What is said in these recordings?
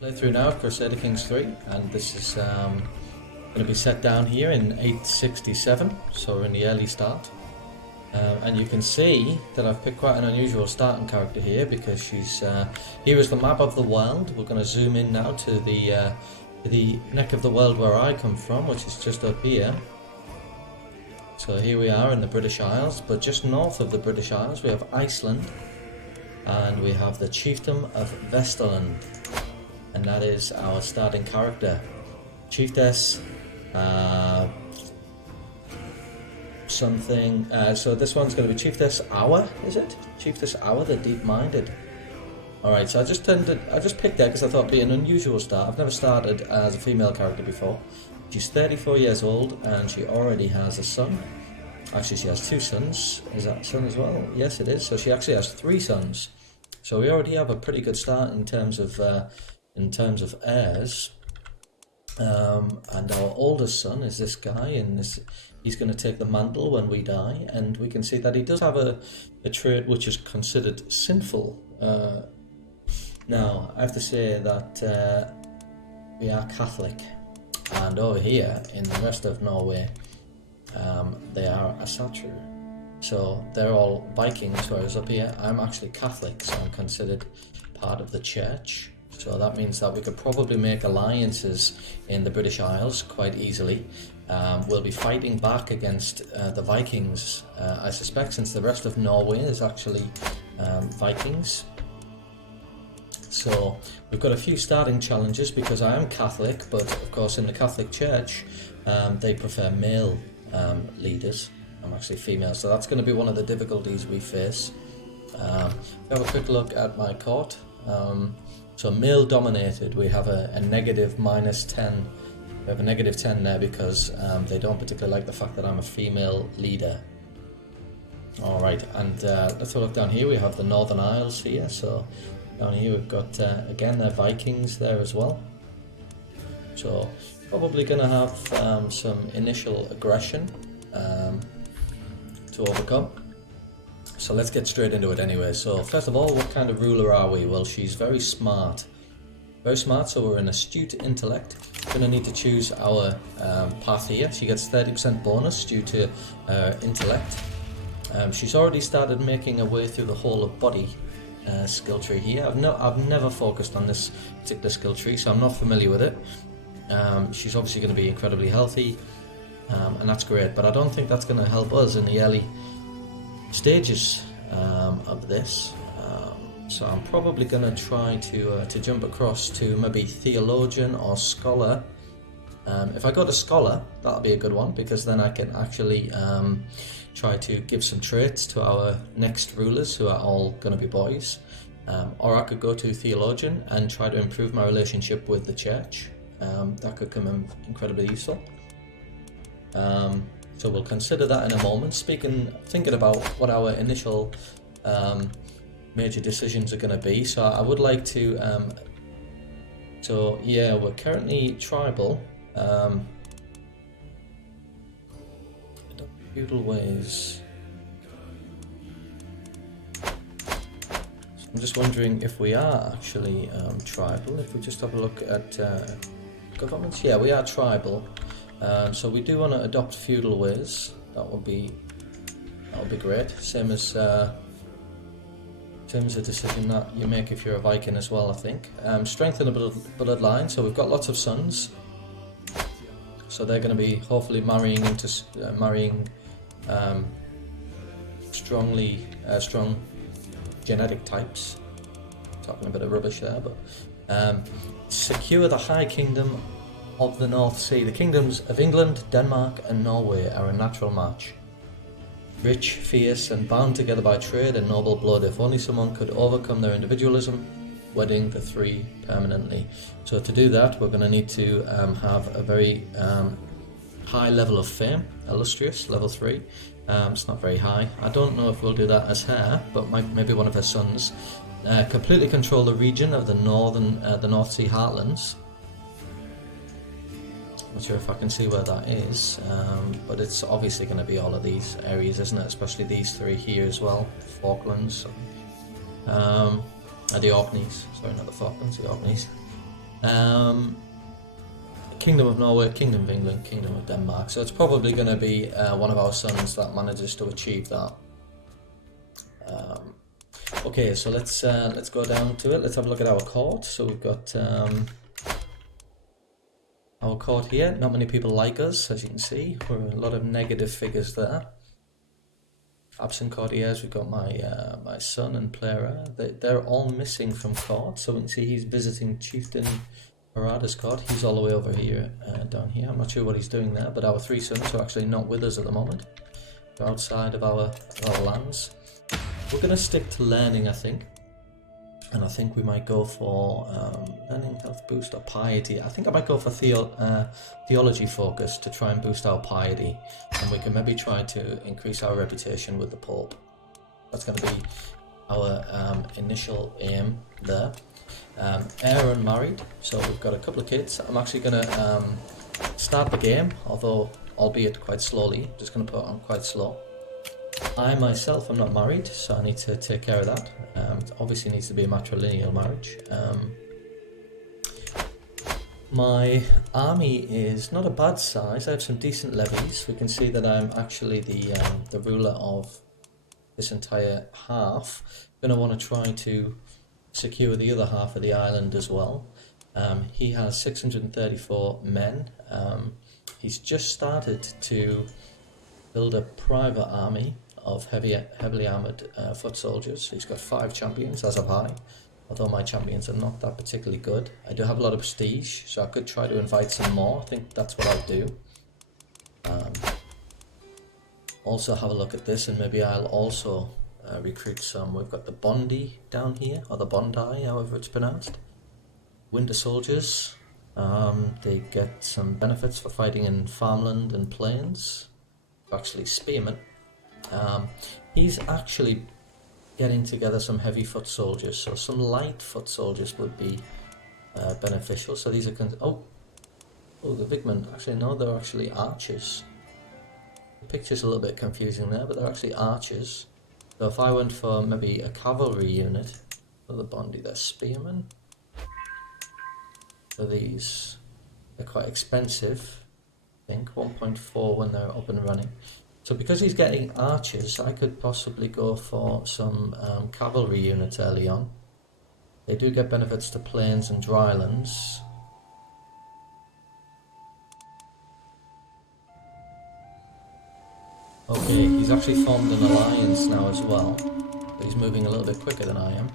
Playthrough now of Crusader Kings 3, and this is going to be set down here in 867, so we're in the early start. And you can see that I've picked quite an unusual starting character here because she's here is the map of the world. We're going to zoom in now to the neck of the world where I come from, which is just up here. So here we are in the British Isles, but just north of the British Isles we have Iceland, and we have the Chiefdom of Vesterland. And that is our starting character, Chiefess something. So this one's going to be Chiefess Hour, is it? Chiefess Hour, the Deep-Minded. Alright, so I just picked her because I thought it'd be an unusual start. I've never started as a female character before. She's 34 years old and she already has a son. Actually, she has two sons. Is that a son as well? Yes, it is. So she actually has three sons. So we already have a pretty good start in terms of heirs. And our oldest son is this guy, and he's going to take the mantle when we die. And we can see that he does have a trait which is considered sinful. Now, I have to say that we are Catholic, and over here in the rest of Norway, they are Asatru. So they're all Vikings, whereas up here I'm actually Catholic, so I'm considered part of the church. So that means that we could probably make alliances in the British Isles quite easily. We'll be fighting back against the Vikings, I suspect, since the rest of Norway is actually Vikings. So we've got a few starting challenges because I am Catholic, but of course in the Catholic Church they prefer male leaders. I'm actually female, so that's going to be one of the difficulties we face. Have a quick look at my court. So male dominated, we have a negative -10. We have a negative 10 there because they don't particularly like the fact that I'm a female leader. Alright, and let's have a look down here. We have the Northern Isles here. So down here we've got, again, the Vikings there as well. So probably going to have some initial aggression to overcome. So let's get straight into it anyway. So first of all, what kind of ruler are we? Well, she's very smart. Very smart, so we're an astute intellect. Going to need to choose our path here. She gets 30% bonus due to intellect. She's already started making her way through the whole of body skill tree here. I've never focused on this particular skill tree, so I'm not familiar with it. She's obviously going to be incredibly healthy, and that's great, but I don't think that's going to help us in the early stages of this. So I'm probably going to try to jump across to maybe theologian or scholar. If I go to scholar, that'll be a good one, because then I can actually try to give some traits to our next rulers, who are all going to be boys. Or I could go to theologian and try to improve my relationship with the church. That could come in incredibly useful. So we'll consider that in a moment. Thinking about what our initial major decisions are going to be. So I would like to. So yeah, we're currently tribal. Feudal ways. So I'm just wondering if we are actually tribal. If we just have a look at governments, yeah, we are tribal. So we do want to adopt feudal ways. That would be great. Same as a decision that you make if you're a Viking as well, I think. Strengthen the bloodline. So we've got lots of sons. So they're going to be hopefully marrying strong genetic types. Talking a bit of rubbish there, but secure the High Kingdom of the North Sea. The kingdoms of England, Denmark and Norway are a natural match. Rich, fierce and bound together by trade and noble blood, if only someone could overcome their individualism, wedding the three permanently. So to do that, we're going to need to have a very high level of fame, illustrious, level 3. It's not very high. I don't know if we'll do that as her, but maybe one of her sons. Completely control the region of the North Sea heartlands. Not sure if I can see where that is, but it's obviously going to be all of these areas, isn't it? Especially these three here as well. Falklands, the Orkneys. Sorry, not the Falklands, the Orkneys. Kingdom of Norway, Kingdom of England, Kingdom of Denmark. So it's probably going to be one of our sons that manages to achieve that. Okay, so let's go down to it. Let's have a look at our court. So we've got our court here. Not many people like us, as you can see. We're a lot of negative figures there. Absent courtiers. We've got my son and Clara. They're all missing from court. So we can see he's visiting Chieftain Harada's court. He's all the way over here, down here. I'm not sure what he's doing there, but our three sons are actually not with us at the moment. They're outside of our lands. We're going to stick to learning, I think. And I think we might go for learning, health boost, or piety. I think I might go for theology focus to try and boost our piety. And we can maybe try to increase our reputation with the Pope. That's going to be our initial aim there. Heir unmarried, so we've got a couple of kids. I'm actually going to start the game, although albeit quite slowly. Just going to put it on quite slow. I myself am not married, so I need to take care of that. It obviously needs to be a matrilineal marriage. My army is not a bad size. I have some decent levies. We can see that I'm actually the ruler of this entire half. I'm going to want to try to secure the other half of the island as well. He has 634 men. He's just started to build a private army of heavily armoured foot soldiers. He's got 5 champions as of high, although my champions are not that particularly good. I do have a lot of prestige, so I could try to invite some more. I think that's what I'll do. Also have a look at this, and maybe I'll also recruit some. We've got the Bondi down here, or the Bondi, however it's pronounced. Winter soldiers. They get some benefits for fighting in farmland and plains. Actually, spearmen. He's actually getting together some heavy foot soldiers, so some light foot soldiers would be beneficial. So these are oh, the Vigmen. Actually, no, they're actually archers. The picture's a little bit confusing there, but they're actually archers. So if I went for maybe a cavalry unit for the Bondi, they're spearmen. So these, they're quite expensive. I think 1.4 when they're up and running. So because he's getting archers, I could possibly go for some cavalry units early on. They do get benefits to plains and drylands. Okay, he's actually formed an alliance now as well. He's moving a little bit quicker than I am.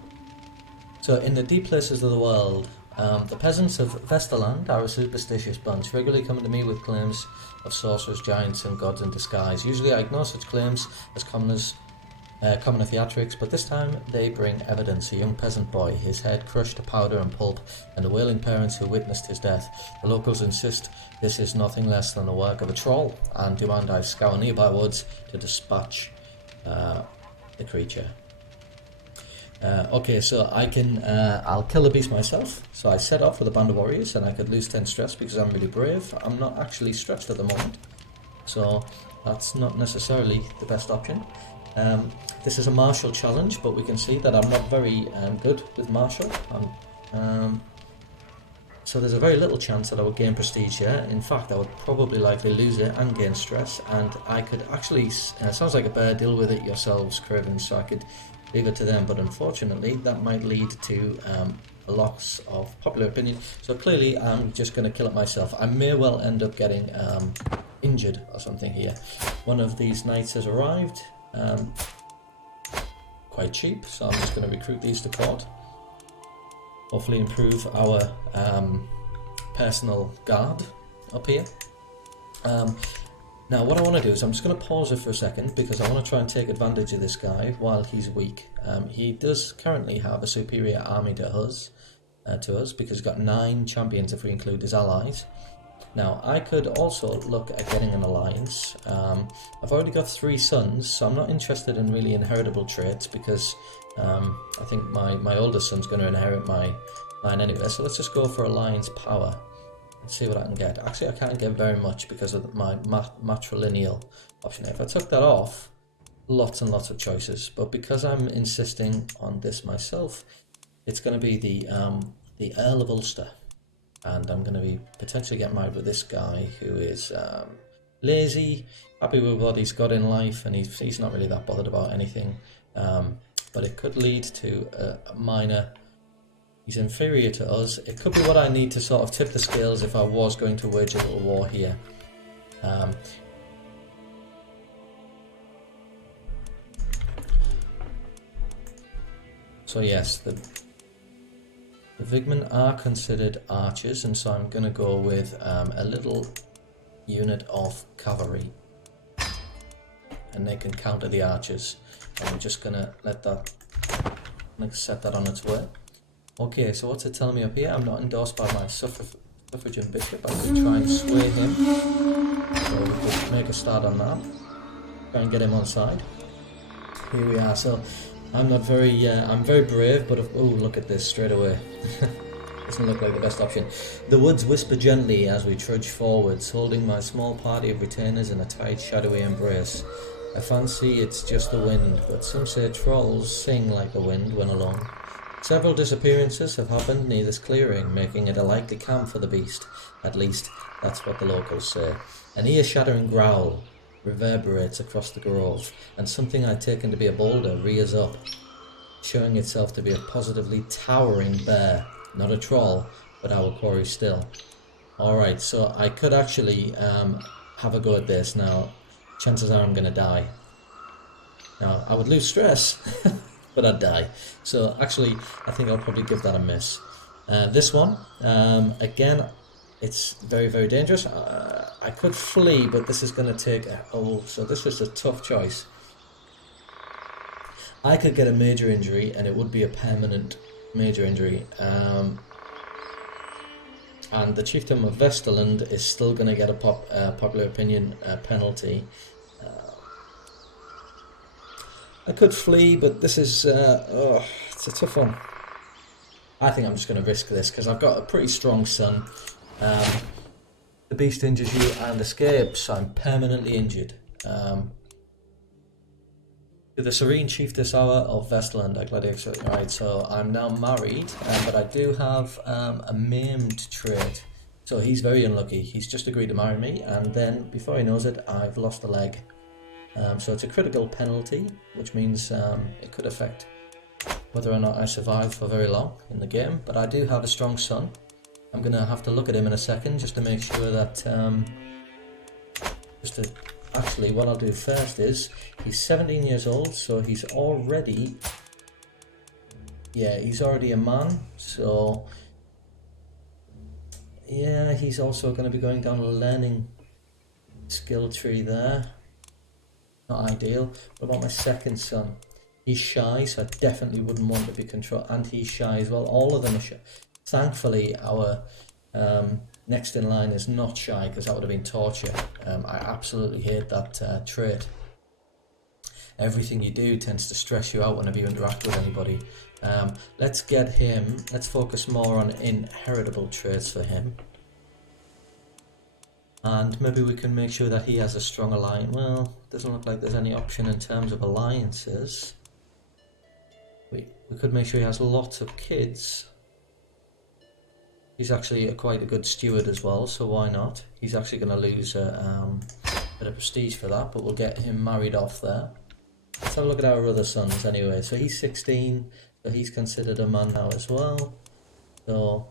So in the deep places of the world, the peasants of Vesterland are a superstitious bunch, regularly coming to me with claims of sorcerers, giants, and gods in disguise. Usually I ignore such claims as common theatrics, but this time they bring evidence. A young peasant boy, his head crushed to powder and pulp, and the wailing parents who witnessed his death. The locals insist this is nothing less than the work of a troll, and demand I scour nearby woods to dispatch the creature. Okay, so I can, I'll kill the beast myself. So I set off with a band of warriors, and I could lose 10 stress because I'm really brave. I'm not actually stressed at the moment, so that's not necessarily the best option. This is a martial challenge, but we can see that I'm not very good with martial. So there's a very little chance that I would gain prestige here. In fact, I would probably likely lose it and gain stress, and I could actually, sounds like a bear, deal with it yourselves, Cravens, so I could leave it to them, but unfortunately that might lead to a loss of popular opinion. So clearly I'm just going to kill it myself. I may well end up getting injured or something here. One of these knights has arrived, quite cheap, so I'm just going to recruit these to court. Hopefully improve our personal guard up here. Now what I want to do is I'm just going to pause it for a second because I want to try and take advantage of this guy while he's weak. He does currently have a superior army to us because he's got 9 champions if we include his allies. Now I could also look at getting an alliance. I've already got 3 sons, so I'm not interested in really inheritable traits because I think my oldest son's going to inherit mine anyway. So let's just go for alliance power. Let's see what I can get. Actually, I can't get very much because of my matrilineal option. If I took that off, lots and lots of choices. But because I'm insisting on this myself, it's going to be the Earl of Ulster. and I'm going to be potentially getting married with this guy who is lazy, happy with what he's got in life, and he's not really that bothered about anything. But it could lead to a minor. He's inferior to us. It could be what I need to sort of tip the scales if I was going to wage a little war here. So yes, the Vigmen are considered archers, and so I'm going to go with a little unit of cavalry, and they can counter the archers. And I'm just going to let that, set that on its way. Okay, so what's it telling me up here? I'm not endorsed by my suffragan bishop. I could try and sway him. So we could make a start on that. Try and get him on side. Here we are. So I'm not very, I'm very brave, but oh, look at this straight away. Doesn't look like the best option. The woods whisper gently as we trudge forwards, holding my small party of retainers in a tight, shadowy embrace. I fancy it's just the wind, but some say trolls sing like the wind when alone. Several disappearances have happened near this clearing, making it a likely camp for the beast. At least, that's what the locals say. An ear-shattering growl reverberates across the grove, and something I'd taken to be a boulder rears up, showing itself to be a positively towering bear. Not a troll, but our quarry still. Alright, so I could actually have a go at this. Now, chances are I'm going to die. Now, I would lose stress, but I'd die. So actually, I think I'll probably give that a miss. This one, again, it's very, very dangerous. I could flee, but this is going to take... so this is a tough choice. I could get a major injury, and it would be a permanent major injury. And the Chieftain of Vesterland is still going to get a popular opinion penalty. I could flee, but this is... it's a tough one. I think I'm just going to risk this, because I've got a pretty strong son. The beast injures you and escapes. I'm permanently injured. To the Serene Chiefess Hour of Vestland, I gladiator. Right, so I'm now married, but I do have a maimed trait. So he's very unlucky. He's just agreed to marry me, and then before he knows it, I've lost a leg. So it's a critical penalty, which means it could affect whether or not I survive for very long in the game. But I do have a strong son. I'm going to have to look at him in a second just to make sure that... Actually, what I'll do first is, he's 17 years old, so he's already... Yeah, he's already a man, so... Yeah, he's also going to be going down a learning skill tree there. Not ideal. What about my second son? He's shy, so I definitely wouldn't want to be controlled. And he's shy as well. All of them are shy. Thankfully, our next in line is not shy, because that would have been torture. I absolutely hate that trait. Everything you do tends to stress you out whenever you interact with anybody. Let's get him, let's focus more on inheritable traits for him. And maybe we can make sure that he has a strong alliance. Well, doesn't look like there's any option in terms of alliances. We could make sure he has lots of kids. He's actually quite a good steward as well, so why not? He's actually going to lose a bit of prestige for that, but we'll get him married off there. Let's have a look at our other sons anyway. So he's 16, so he's considered a man now as well. So,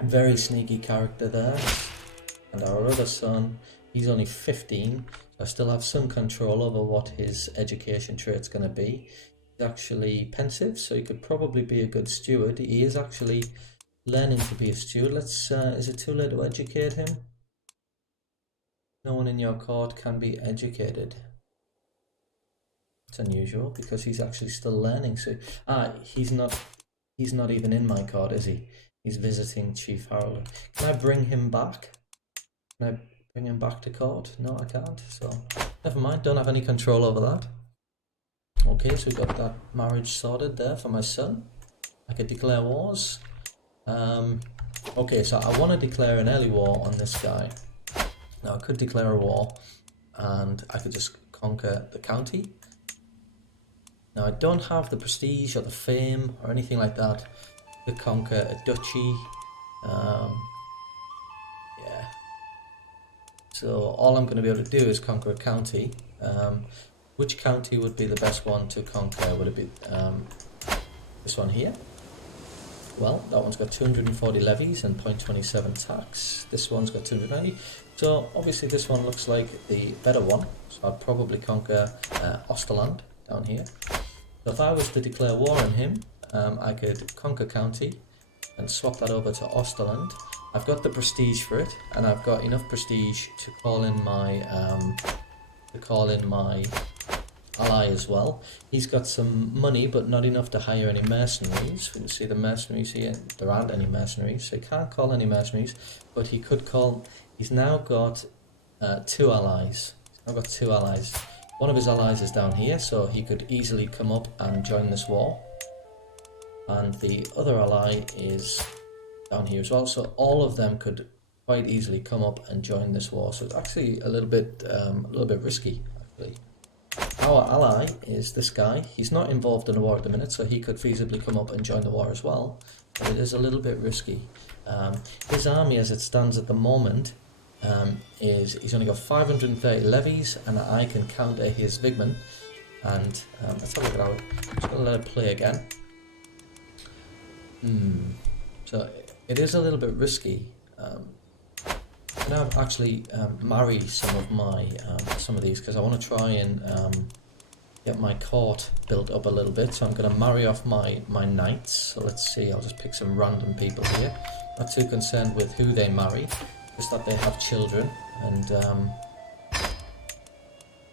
very sneaky character there. And our other son, he's only 15, so I still have some control over what his education trait's going to be. He's actually pensive, so he could probably be a good steward. He is actually learning to be a steward. Let's, is it too late to educate him? No one in your court can be educated. It's unusual, because he's actually still learning. So, he's not even in my court, is he? He's visiting Chief Harold. Can I bring him back? Can I bring him back to court? No, I can't. So, never mind. Don't have any control over that. Okay, so we've got that marriage sorted there for my son. I could declare wars. Okay, so I want to declare an early war on this guy. Now, I could declare a war, and I could just conquer the county. Now, I don't have the prestige or the fame or anything like that to conquer a duchy. Yeah. So all I'm going to be able to do is conquer a county. Which county would be the best one to conquer? Would it be this one here? Well, that one's got 240 levies and 0.27 tax. This one's got 290. So obviously this one looks like the better one. So I'd probably conquer Osterland down here. So if I was to declare war on him, I could conquer county and swap that over to Osterland. I've got the prestige for it, and I've got enough prestige to call in my ally as well. He's got some money, but not enough to hire any mercenaries. We can see the mercenaries here. There aren't any mercenaries, so he can't call any mercenaries. But he could call. He's now got 2 allies. He's now got 2 allies. One of his allies is down here, so he could easily come up and join this war. And the other ally is down here as well, so all of them could quite easily come up and join this war. So it's actually a little bit risky, actually. Our ally is this guy. He's not involved in the war at the minute, so he could feasibly come up and join the war as well. But it is a little bit risky. His army, as it stands at the moment, is he's only got 530 levies, and I can counter his Vigman. And let's have a look at how. I'm just going to let it play again. So it is a little bit risky. I'm going to actually marry some of these because I want to try and get my court built up a little bit. So I'm going to marry off my knights. So let's see, I'll just pick some random people here. Not too concerned with who they marry, just that they have children, and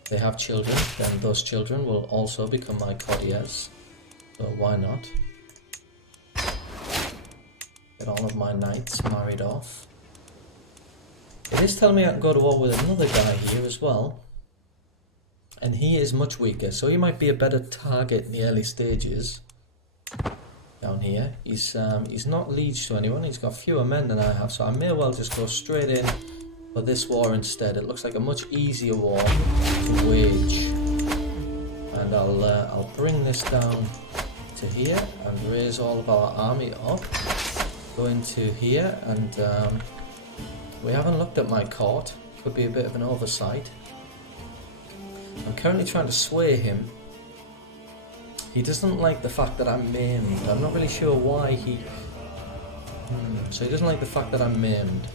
they have children, then those children will also become my courtiers. So why not? Get all of my knights married off. It is telling me I can go to war with another guy here as well. And he is much weaker, so he might be a better target in the early stages. Down here. He's not liege to anyone, he's got fewer men than I have, so I may well just go straight in for this war instead. It looks like a much easier war to wage. And I'll bring this down to here and raise all of our army up. Go into here, and we haven't looked at my court. Could be a bit of an oversight. I'm currently trying to sway him. He doesn't like the fact that I'm maimed. I'm not really sure why he... So he doesn't like the fact that I'm maimed.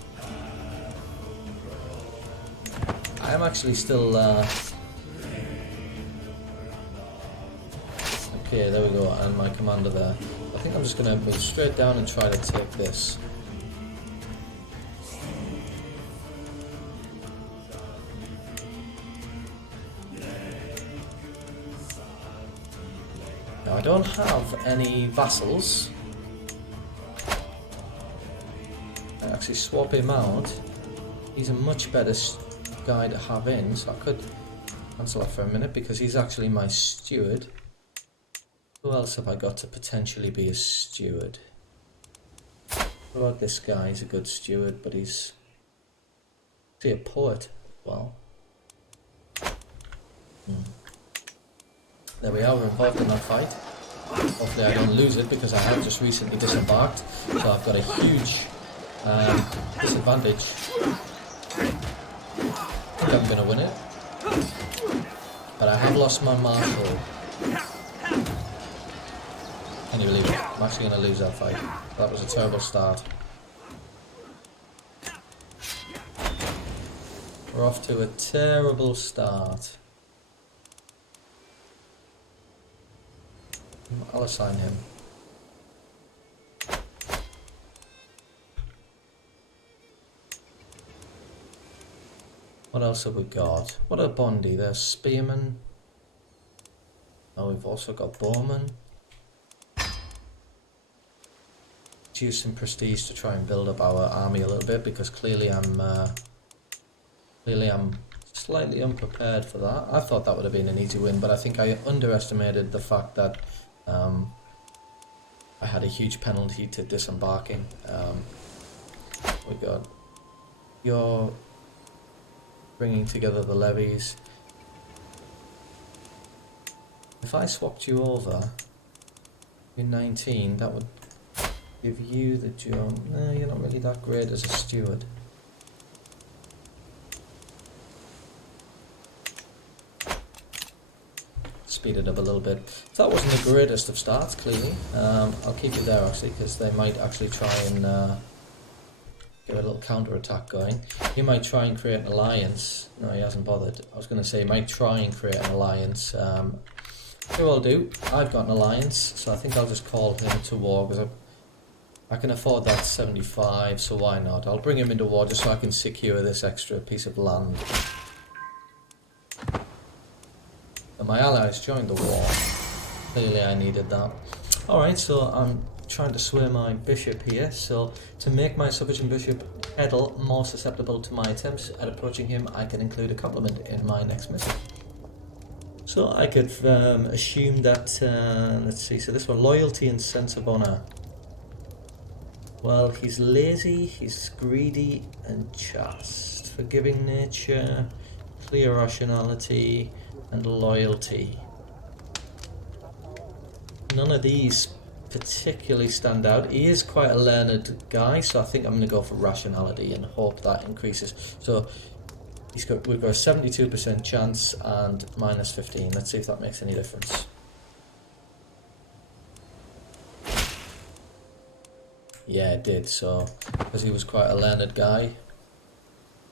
I am actually still... Okay, there we go, and my commander there. I think I'm just going to move straight down and try to take this. Now I don't have any vassals. I actually swap him out. He's a much better guy to have in, so I could cancel that for a minute because he's actually my steward. Who else have I got to potentially be a steward? What about this guy? He's a good steward, but he's a poet as well. There we are, we're involved in that fight. Hopefully I don't lose it because I have just recently disembarked, so I've got a huge disadvantage. I think I'm going to win it. But I have lost my marshal. Can you believe it? I'm actually going to lose that fight. That was a terrible start. We're off to a terrible start. I'll assign him. What else have we got? What a Bondi? There's Spearman. Oh, we've also got Bowman. Use some prestige to try and build up our army a little bit because clearly I'm slightly unprepared for that. I thought that would have been an easy win, but I think I underestimated the fact that I had a huge penalty to disembarking. We got you're bringing together the levies. If I swapped you over in 19, that would Give you the job. No, you're not really that great as a steward. Speed it up a little bit. So that wasn't the greatest of starts, clearly. I'll keep it there actually, because they might actually try and get a little counter-attack going. He might try and create an alliance. No, he hasn't bothered. I was going to say he might try and create an alliance. Here I'll do. I've got an alliance, so I think I'll just call him to war, because I can afford that 75, so why not? I'll bring him into war just so I can secure this extra piece of land. And my allies joined the war. Clearly I needed that. Alright, so I'm trying to sway my bishop here. So to make my sufficient bishop Edel more susceptible to my attempts at approaching him, I can include a compliment in my next mission. So I could assume that, let's see, so this one, loyalty and sense of honour. Well, he's lazy, he's greedy and chaste. Forgiving nature, clear rationality, and loyalty. None of these particularly stand out. He is quite a learned guy, so I think I'm going to go for rationality and hope that increases. So we've got a 72% chance and minus 15. Let's see if that makes any difference. Yeah, it did. So because he was quite a learned guy,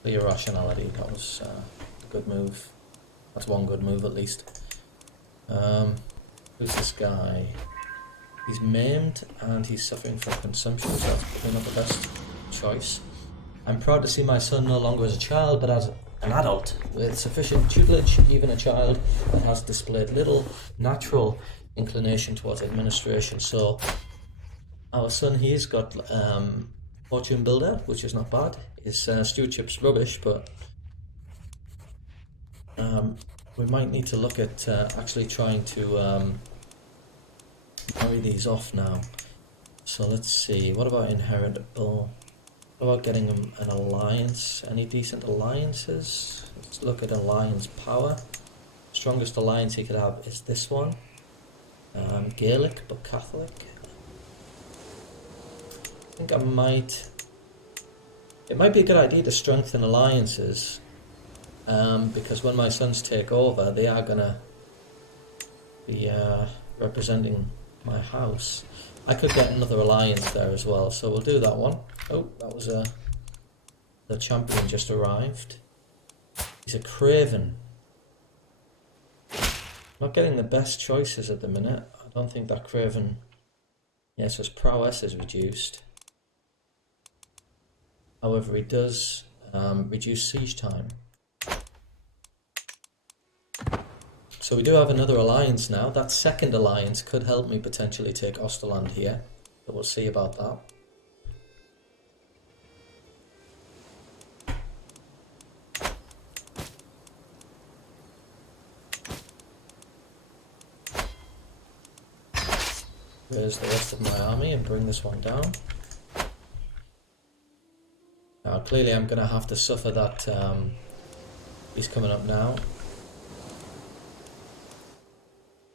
clear rationality. That was a good move. That's one good move at least. Who's this guy? He's maimed and he's suffering from consumption, so that's probably not the best choice. I'm proud to see my son no longer as a child, but as an adult with sufficient tutelage. Even a child that has displayed little natural inclination towards administration. So our son, he's got fortune builder, which is not bad. His stewardship's rubbish, but we might need to look at actually trying to marry these off now. So let's see, what about inheritable? What about getting him an alliance? Any decent alliances? Let's look at alliance power. Strongest alliance he could have is this one. Gaelic but Catholic. I think it might be a good idea to strengthen alliances. Because when my sons take over, they are going to be representing my house. I could get another alliance there as well, so we'll do that one. Oh, that was the champion just arrived. He's a craven. Not getting the best choices at the minute. I don't think that craven... Yes, his prowess is reduced. However, he does reduce siege time. So we do have another alliance now. That second alliance could help me potentially take Osterland here. So we'll see about that. There's the rest of my army and bring this one down. Now clearly I'm going to have to suffer that he's coming up now.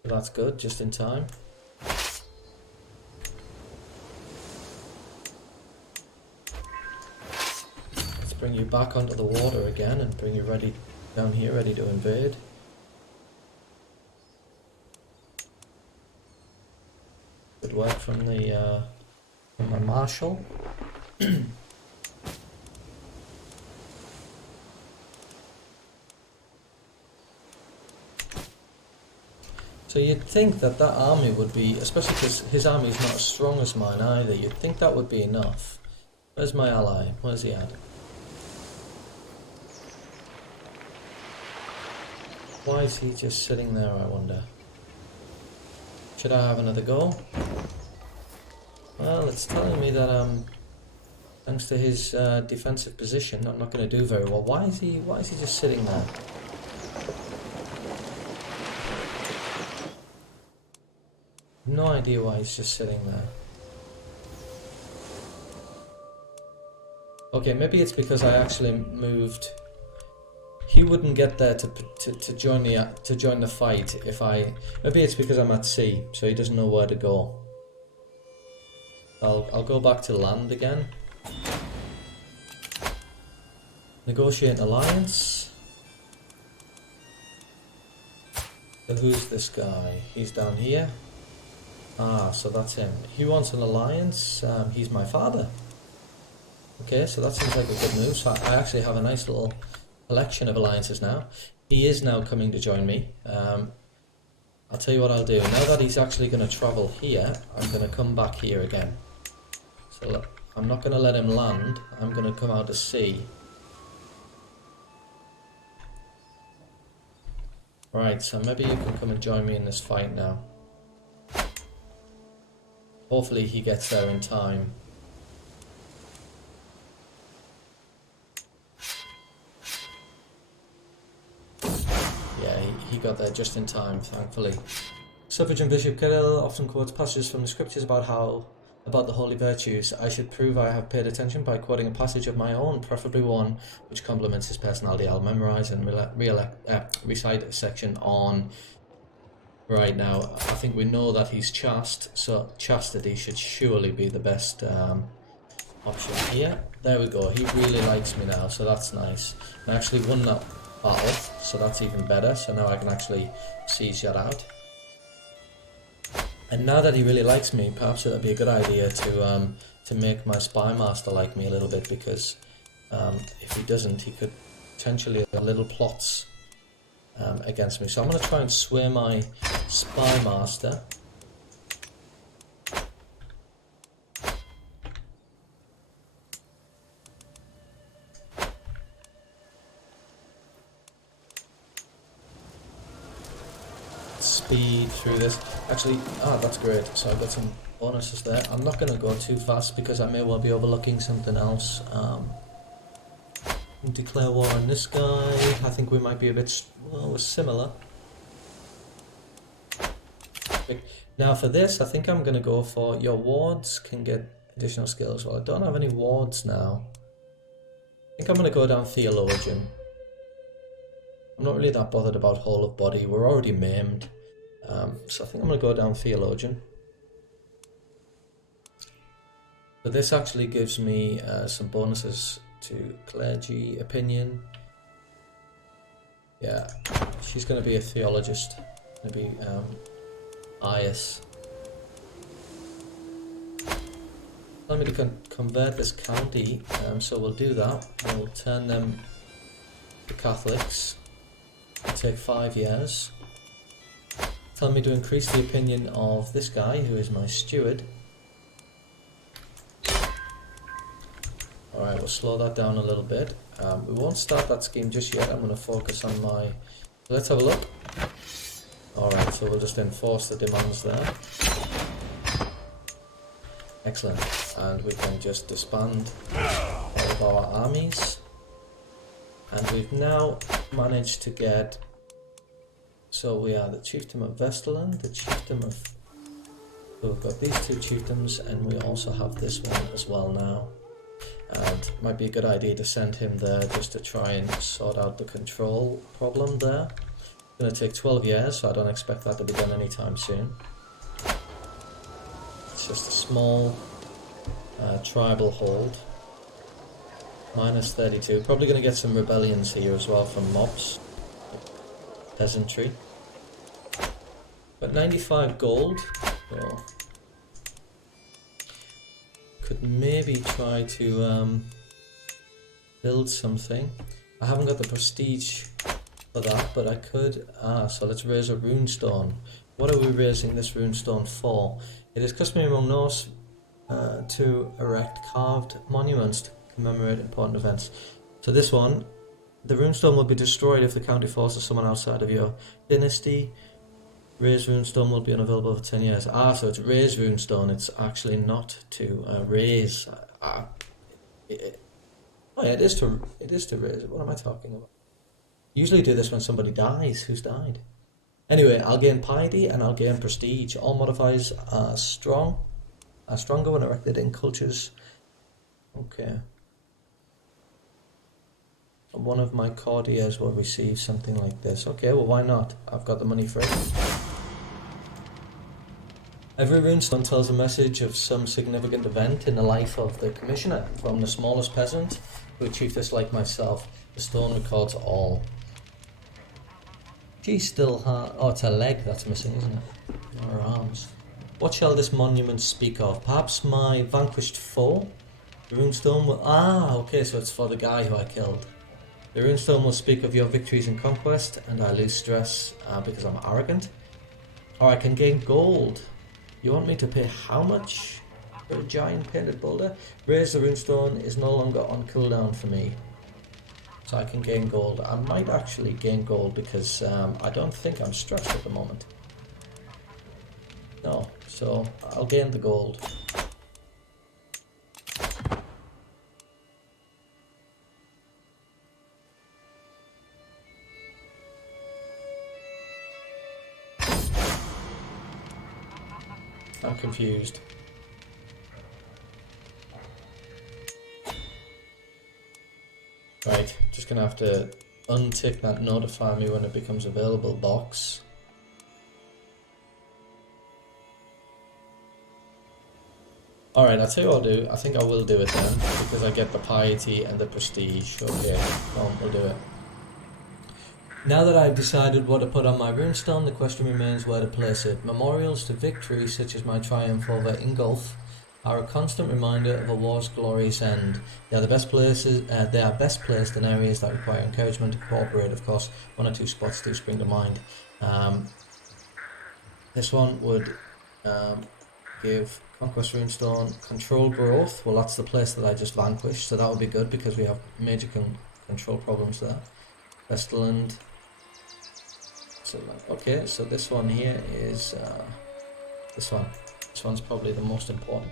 That's good, just in time. Let's bring you back onto the water again and bring you ready down here, ready to invade. Good work from my marshal. So you'd think that army would be, especially because his army is not as strong as mine either, you'd think that would be enough. Where's my ally? Where's he at? Why is he just sitting there, I wonder? Should I have another go? Well, it's telling me that thanks to his defensive position, I'm not going to do very well. Why is he just sitting there? No idea why he's just sitting there. Okay, maybe it's because I actually moved. He wouldn't get there to join the fight if I. Maybe it's because I'm at sea, so he doesn't know where to go. I'll go back to land again. Negotiate an alliance. So who's this guy? He's down here. Ah, so that's him. He wants an alliance. He's my father. Okay, so that seems like a good move. So I actually have a nice little collection of alliances now. He is now coming to join me. I'll tell you what I'll do. Now that he's actually going to travel here, I'm going to come back here again. So look, I'm not going to let him land. I'm going to come out to sea. Right, so maybe you can come and join me in this fight now. Hopefully he gets there in time. Yeah, he got there just in time, thankfully. Suffragan Bishop Kirill often quotes passages from the scriptures about the holy virtues. I should prove I have paid attention by quoting a passage of my own, preferably one which complements his personality. I'll memorize and recite a section on. Right now, I think we know that he's chaste, so chastity should surely be the best option here. There we go, he really likes me now, so that's nice. I actually won that battle, so that's even better, so now I can actually siege that out. And now that he really likes me, perhaps it would be a good idea to make my spy master like me a little bit, because if he doesn't, he could potentially have little plots against me. So I'm going to try and sway my spy master. Speed through this. Actually, that's great. So I've got some bonuses there. I'm not going to go too fast because I may well be overlooking something else. Declare war on this guy. I think we might be a bit similar. Now for this, I think I'm going to go for your wards can get additional skills. Well, I don't have any wards now. I think I'm going to go down Theologian. I'm not really that bothered about whole of body. We're already maimed. So I think I'm going to go down Theologian. But this actually gives me some bonuses to clergy opinion. Yeah, she's going to be a theologist. Going to be Ias. Tell me to convert this county, so we'll do that. We'll turn them to Catholics. It'll take 5 years. Tell me to increase the opinion of this guy, who is my steward. Alright, we'll slow that down a little bit. We won't start that scheme just yet. I'm going to focus on my... Let's have a look. Alright, so we'll just enforce the demands there. Excellent. And we can just disband all of our armies. And we've now managed to get... So we are the chiefdom of Vesterland, the chiefdom of... So we've got these two chiefdoms, and we also have this one as well now. And it might be a good idea to send him there just to try and sort out the control problem there. It's going to take 12 years, so I don't expect that to be done anytime soon. It's just a small tribal hold. Minus 32. Probably going to get some rebellions here as well from mobs. Peasantry. But 95 gold. So could maybe try to build something. I haven't got the prestige for that, but I could. So let's raise a runestone. What are we raising this runestone for? It is customary among Norse to erect carved monuments to commemorate important events. So this one, the runestone will be destroyed if the county forces someone outside of your dynasty. Raised runestone will be unavailable for 10 years. So it's raised runestone. It's actually not to raise. Oh yeah, it is to raise. What am I talking about? Usually do this when somebody dies. Who's died? Anyway, I'll gain piety and I'll gain prestige. All modifiers are stronger when erected in cultures. Okay. One of my courtiers will receive something like this. Okay, well, why not? I've got the money for it. Every runestone tells a message of some significant event in the life of the commissioner, from the smallest peasant to a chiefess like myself. The stone records all. She still has... Oh, it's her leg that's missing, isn't it? Not her arms. What shall this monument speak of? Perhaps my vanquished foe? The runestone will... Ah, okay, so it's for the guy who I killed. The runestone will speak of your victories in conquest, and I lose stress because I'm arrogant. Or I can gain gold. You want me to pay how much for a giant painted boulder? Raise the runestone is no longer on cooldown for me. So I can gain gold. I might actually gain gold because I don't think I'm stressed at the moment. No, so I'll gain the gold. I'm confused. Right, just gonna have to untick that notify me when it becomes available box. Alright, I'll tell you what I'll do. I think I will do it then, because I get the piety and the prestige. Okay, we'll do it. Now that I've decided what to put on my runestone, the question remains where to place it. Memorials to victory, such as my triumph over Ingolf, are a constant reminder of a war's glorious end. They are best placed in areas that require encouragement to cooperate. Of course, one or two spots do spring to mind. This one would give Conquest Runestone control growth. Well, that's the place that I just vanquished, so that would be good because we have major control problems there. Westerland. So, okay, so this one here is this one. This one's probably the most important.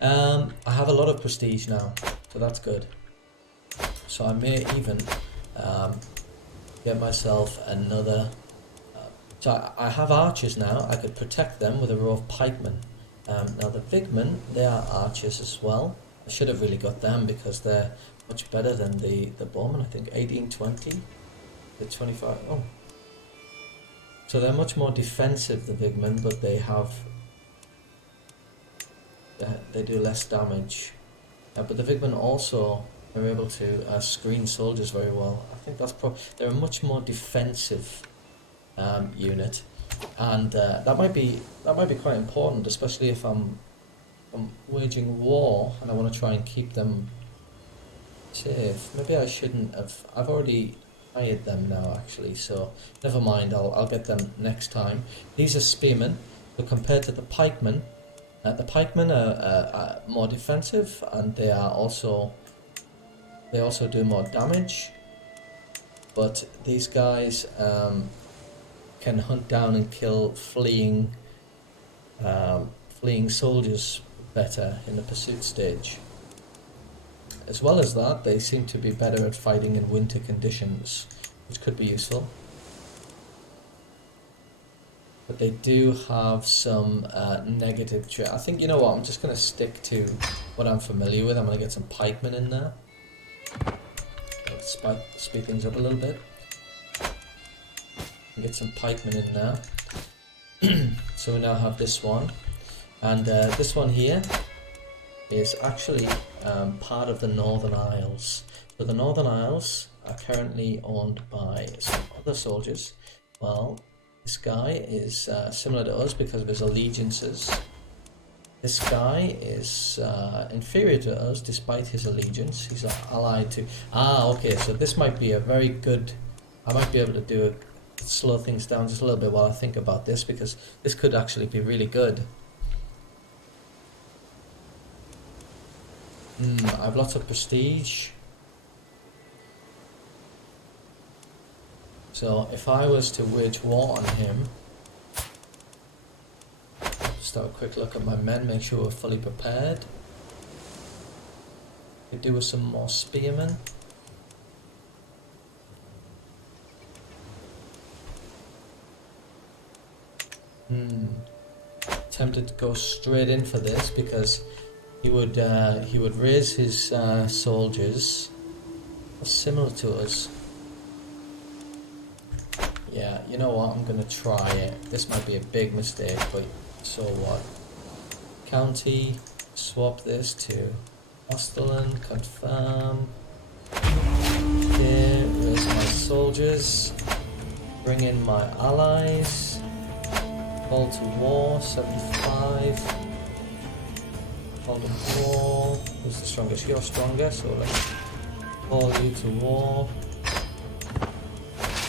I have a lot of prestige now, so that's good. So I may even get myself another. So I have archers now. I could protect them with a row of pikemen. Now the Vigmen, they are archers as well. I should have really got them because they're much better than the bowmen. I think 18, 20, the 25. Oh, so they're much more defensive, the Vigmen, but they have. They do less damage, but the Vigmen also are able to screen soldiers very well. I think that's they're a much more defensive unit, and that might be quite important, especially if I'm waging war and I want to try and keep them safe. Maybe I shouldn't have. I've already hired them now, actually, so never mind. I'll get them next time. These are spearmen, but compared to the pikemen. The pikemen are more defensive, and they also do more damage. But these guys can hunt down and kill fleeing soldiers better in the pursuit stage. As well as that, they seem to be better at fighting in winter conditions, which could be useful. But they do have some negative I think, you know what, I'm just going to stick to what I'm familiar with. I'm going to get some pikemen in there. Let's speed things up a little bit. Get some pikemen in there. So we now have this one. And this one here is actually part of the Northern Isles. So the Northern Isles are currently owned by some other soldiers. Well, this guy is similar to us because of his allegiances. This guy is inferior to us despite his allegiance. He's allied to... Ah, okay, so this might be a very good... I might be able to do slow things down just a little bit while I think about this, because this could actually be really good. I have lots of prestige. So if I was to wage war on him, just have a quick look at my men, make sure we're fully prepared. Could do with some more spearmen. Tempted to go straight in for this because he would raise his soldiers similar to us. Yeah, you know what, I'm gonna try it. This might be a big mistake, but so what? County, swap this to Osterland, confirm. Okay, where's my soldiers? Bring in my allies. Call to war, 75. Call to war. Who's the strongest? You're stronger, so let's call you to war.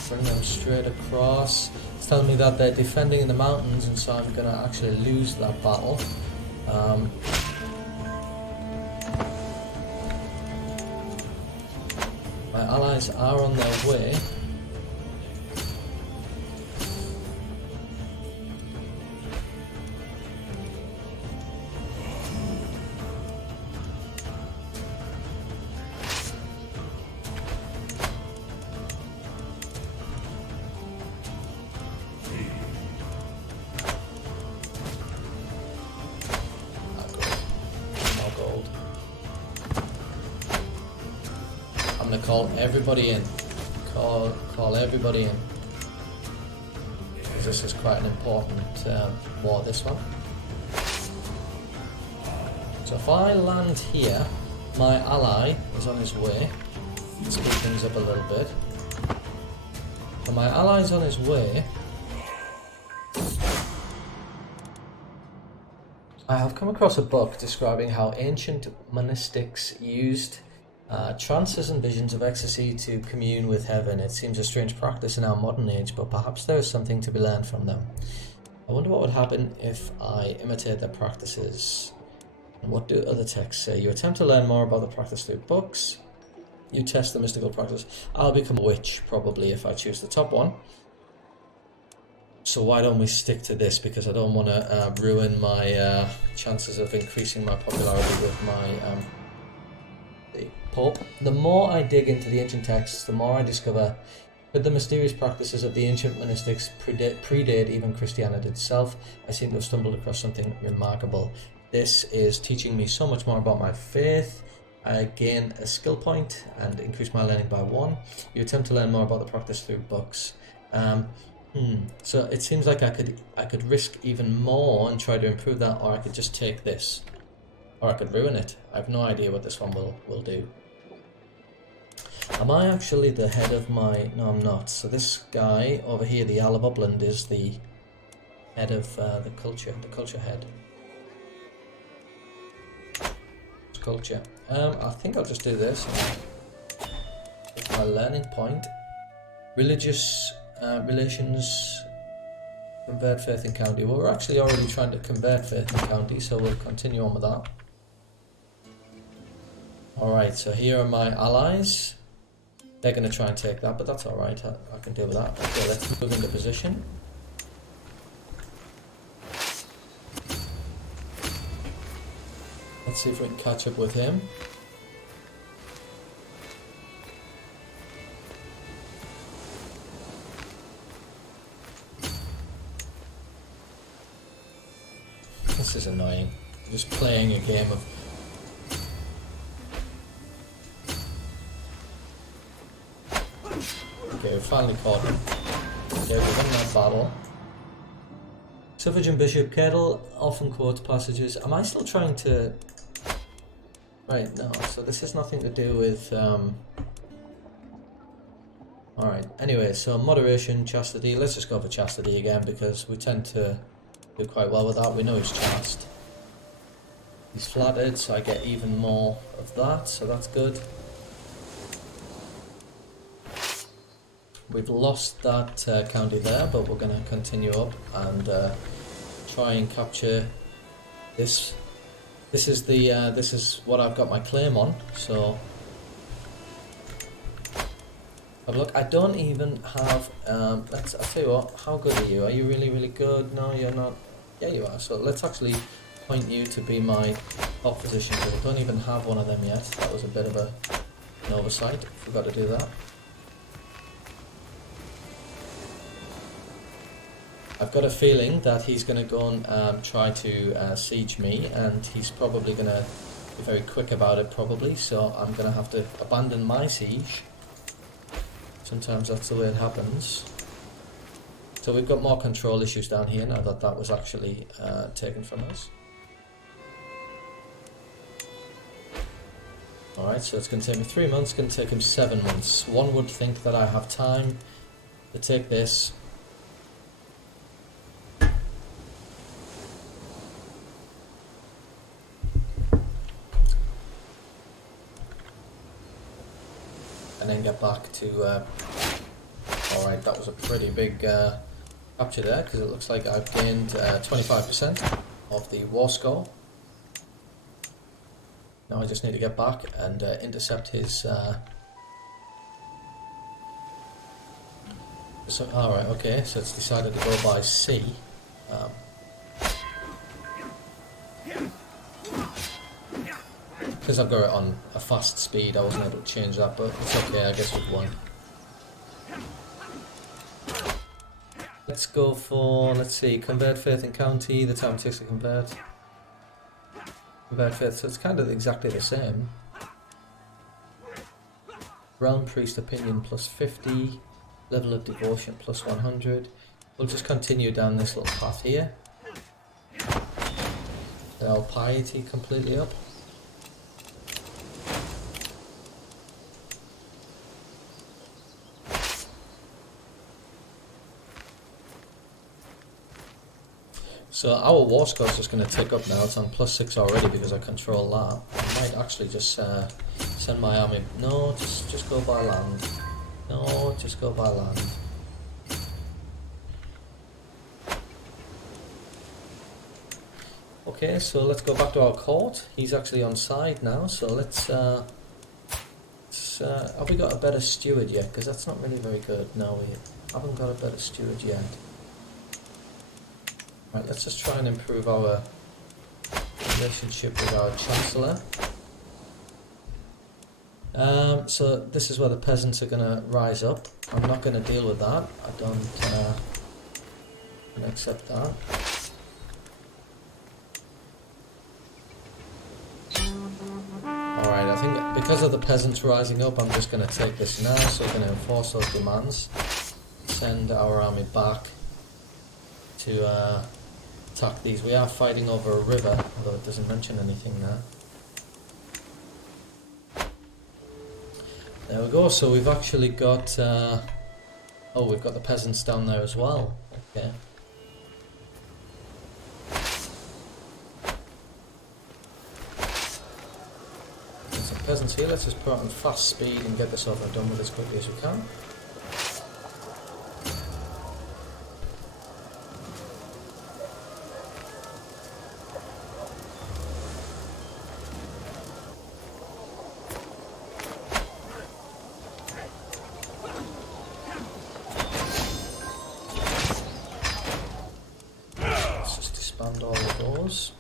Bring them straight across. It's telling me that they're defending in the mountains, and so I'm gonna actually lose that battle. My allies are on their way. I'm gonna call everybody in. Call everybody in. Because this is quite an important war, this one. So if I land here, my ally is on his way. Let's speed things up a little bit. So my ally's on his way. I have come across a book describing how ancient monastics used trances and visions of ecstasy to commune with heaven. It seems a strange practice in our modern age, but perhaps there is something to be learned from them. I wonder what would happen if I imitate their practices. And what do other texts say? You attempt to learn more about the practice through books. You test the mystical practice. I'll become a witch, probably, if I choose the top one. So why don't we stick to this, because I don't want to ruin my chances of increasing my popularity with my Pope. The more I dig into the ancient texts, the more I discover that the mysterious practices of the ancient monastics predate even Christianity itself. I seem to have stumbled across something remarkable. This is teaching me so much more about my faith. I gain a skill point and increase my learning by 1. You attempt to learn more about the practice through books. So it seems like I could risk even more and try to improve that, or I could just take this, or I could ruin it. I have no idea what this one will do. Am I actually the head of my... No, I'm not. So this guy over here, the Isle of Upland, is the head of the culture head. Culture. I think I'll just do this. It's my learning point. Religious relations. Convert faith in county. Well, we're actually already trying to convert faith in county, so we'll continue on with that. Alright, so here are my allies. They're going to try and take that, but that's alright. I can deal with that. Okay, let's move into position. Let's see if we can catch up with him. This is annoying. Just playing a game of... Okay, we finally caught him. Okay, we won that battle. Suffrage and Bishop Kettle often quotes passages. Am I still trying to... Right, no, so this has nothing to do with... Alright, anyway, so moderation, chastity. Let's just go for chastity again, because we tend to do quite well with that. We know he's chaste. He's flattered, so I get even more of that, so that's good. We've lost that county there, but we're going to continue up and try and capture this. This is what I've got my claim on. So, but look, I don't even have. I'll tell you what. How good are you? Are you really, really good? No, you're not. Yeah, you are. So let's actually point you to be my top position, because I don't even have one of them yet. That was a bit of an oversight. Forgot to do that. I've got a feeling that he's going to go and try to siege me, and he's probably going to be very quick about it, probably, so I'm going to have to abandon my siege. Sometimes that's the way it happens. So we've got more control issues down here now that that was actually taken from us. Alright, so it's going to take me 3 months, going to take him 7 months. One would think that I have time to take this. And then get back to... Alright, that was a pretty big capture there, because it looks like I've gained 25% of the war score. Now I just need to get back and intercept his... Alright, okay, so it's decided to go by sea. Because I've got it on a fast speed, I wasn't able to change that, but it's okay, I guess we've won. Let's go for, let's see, convert faith in county, the time it takes to convert. Convert faith, so it's kind of exactly the same. Realm priest opinion plus 50, level of devotion plus 100. We'll just continue down this little path here. Get our piety completely up. So our war score is just going to tick up now. It's on +6 already because I control that. I might actually just send my army. No, just go by land. No, just go by land. Okay, so let's go back to our court. He's actually on side now. So let's have we got a better steward yet? Because that's not really very good. No, we haven't got a better steward yet. Right, let's just try and improve our relationship with our Chancellor. So this is where the peasants are going to rise up. I'm not going to deal with that. I don't accept that. Alright, I think because of the peasants rising up, I'm just going to take this now. So we're going to enforce those demands. Send our army back to... attack these. We are fighting over a river, although it doesn't mention anything there. There we go, so we've actually got... oh, we've got the peasants down there as well. Okay. There's some peasants here. Let's just put on fast speed and get this over and done with as quickly as we can. All of those.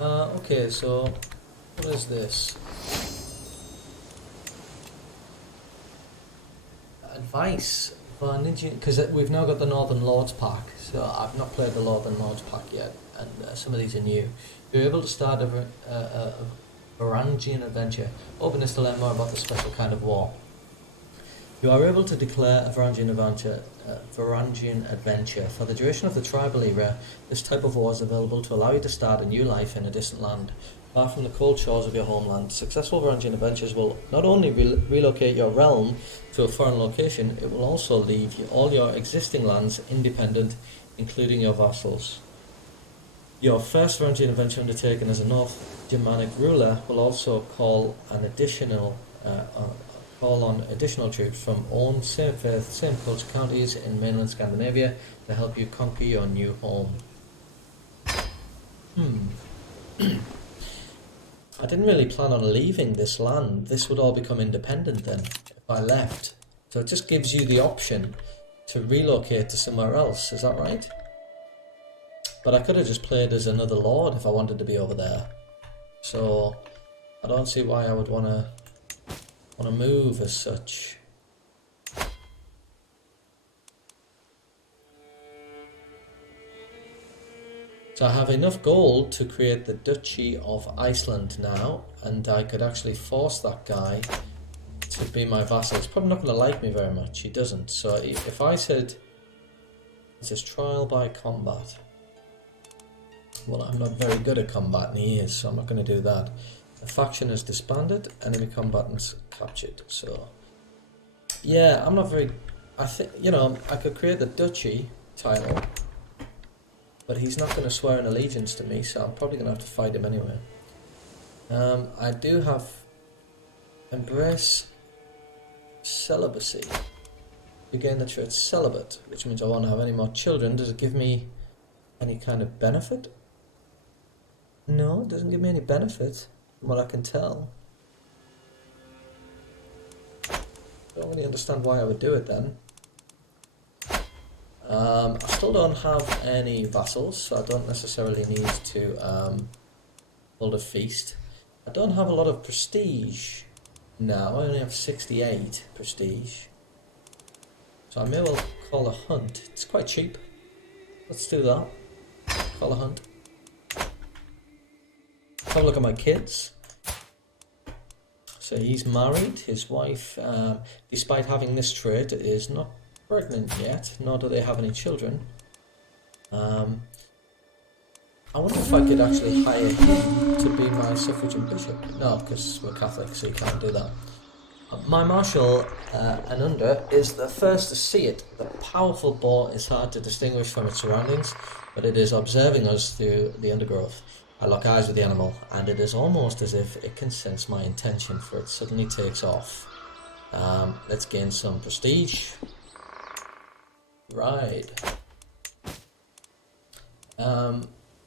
Okay, so what is this? Advice for ninja, because we've now got the Northern Lords pack. So I've not played the Northern Lords pack yet, and some of these are new. You're able to start a Varangian adventure. Open this to learn more about the special kind of war. You are able to declare a Varangian adventure. For the duration of the tribal era, this type of war is available to allow you to start a new life in a distant land, far from the cold shores of your homeland. Successful Varangian adventures will not only relocate your realm to a foreign location, it will also leave all your existing lands independent, including your vassals. Your first Varangian adventure undertaken as a North Germanic ruler will also call on additional troops from own same faith, same culture counties in mainland Scandinavia to help you conquer your new home. I didn't really plan on leaving this land. This would all become independent then, if I left. So it just gives you the option to relocate to somewhere else, is that right? But I could have just played as another lord if I wanted to be over there. So I don't see why I would want to move as such. So I have enough gold to create the Duchy of Iceland now, and I could actually force that guy to be my vassal. He's probably not going to like me very much. He doesn't. So if I said It says trial by combat. Well, I'm not very good at combat, and he is, so I'm not going to do that. The faction is disbanded, enemy combatants captured. So, yeah, I'm not very... I think, you know, I could create the duchy title, but he's not going to swear an allegiance to me, so I'm probably going to have to fight him anyway. I do have embrace celibacy. You gain the trait celibate, which means I won't have any more children. Does it give me any kind of benefit? No, it doesn't give me any benefit, from what I can tell. Don't really understand why I would do it then. I still don't have any vassals, so I don't necessarily need to hold a feast. I don't have a lot of prestige now. I only have 68 prestige. So I may well call a hunt. It's quite cheap. Let's do that. Call a hunt. Have a look at my kids. So he's married. His wife, despite having this trait, is not pregnant yet, nor do they have any children. I wonder if I could actually hire him to be my suffragan bishop. No, because we're Catholic, so you can't do that. My marshal, Anunda, is the first to see it. The powerful boar is hard to distinguish from its surroundings, but it is observing us through the undergrowth. I lock eyes with the animal, and it is almost as if it can sense my intention, for it suddenly takes off. Let's gain some prestige. Ride.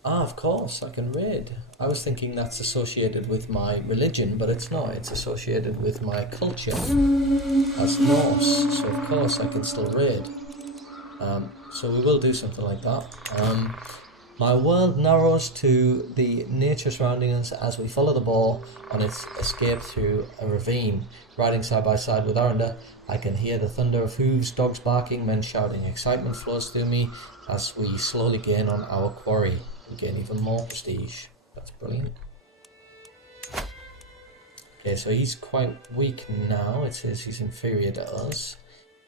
Of course, I can raid. I was thinking that's associated with my religion, but it's not. It's associated with my culture as Norse, so of course I can still raid. So we will do something like that. My world narrows to the nature surrounding us as we follow the ball on its escape through a ravine. Riding side by side with Aranda, I can hear the thunder of hooves, dogs barking, men shouting. Excitement flows through me as we slowly gain on our quarry. We gain even more prestige. That's brilliant. Okay, so he's quite weak now. It says he's inferior to us.